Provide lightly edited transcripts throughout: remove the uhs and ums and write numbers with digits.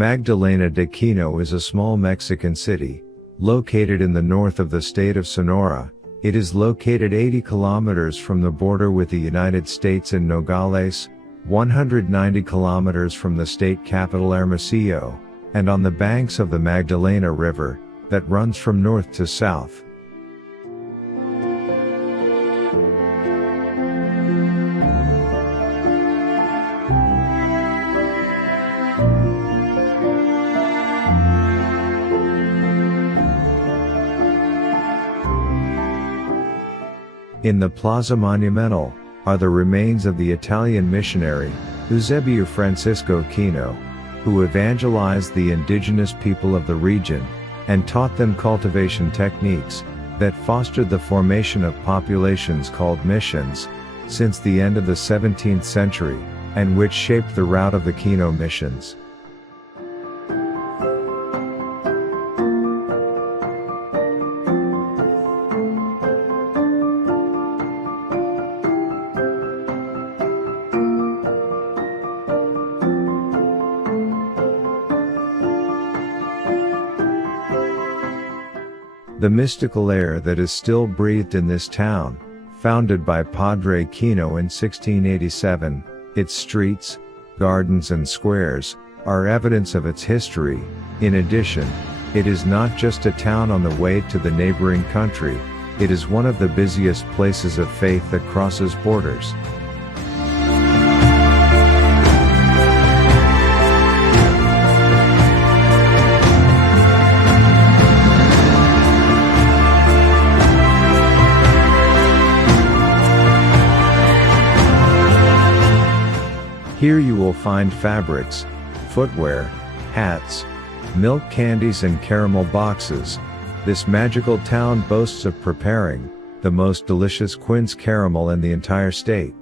Magdalena de Kino is a small Mexican city, located in the north of the state of Sonora. It is located 80 kilometers from the border with the United States in Nogales, 190 kilometers from the state capital Hermosillo, and on the banks of the Magdalena River, that runs from north to south. In the Plaza Monumental, are the remains of the Italian missionary, Eusebio Francisco Kino, who evangelized the indigenous people of the region, and taught them cultivation techniques, that fostered the formation of populations called missions, since the end of the 17th century, and which shaped the route of the Kino missions. The mystical air that is still breathed in this town, founded by Padre Kino in 1687, its streets, gardens and squares, are evidence of its history. In addition, it is not just a town on the way to the neighboring country, it is one of the busiest places of faith that crosses borders. Here you will find fabrics, footwear, hats, milk candies and caramel boxes. This magical town boasts of preparing the most delicious quince caramel in the entire state.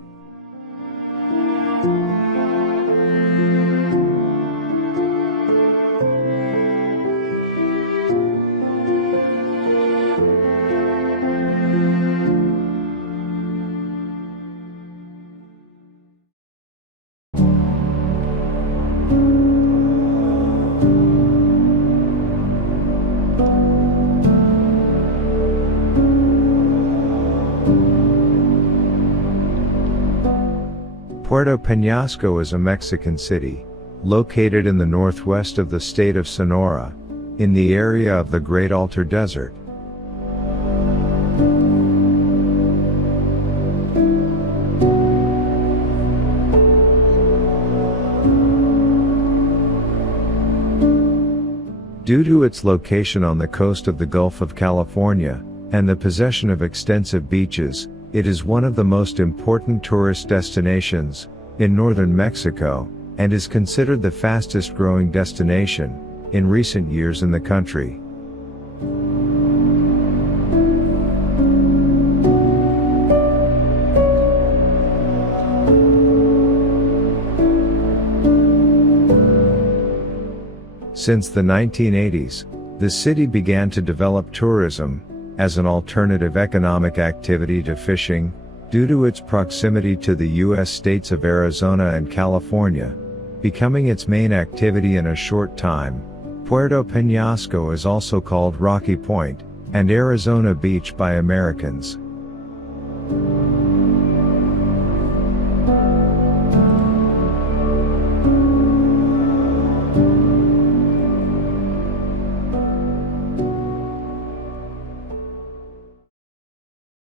Puerto Peñasco is a Mexican city, located in the northwest of the state of Sonora, in the area of the Great Altar Desert. Due to its location on the coast of the Gulf of California, and the possession of extensive beaches, it is one of the most important tourist destinations in northern Mexico, and is considered the fastest growing destination in recent years in the country. Since the 1980s, the city began to develop tourism as an alternative economic activity to fishing, due to its proximity to the U.S. states of Arizona and California, becoming its main activity in a short time. Puerto Peñasco is also called Rocky Point and Arizona Beach by Americans.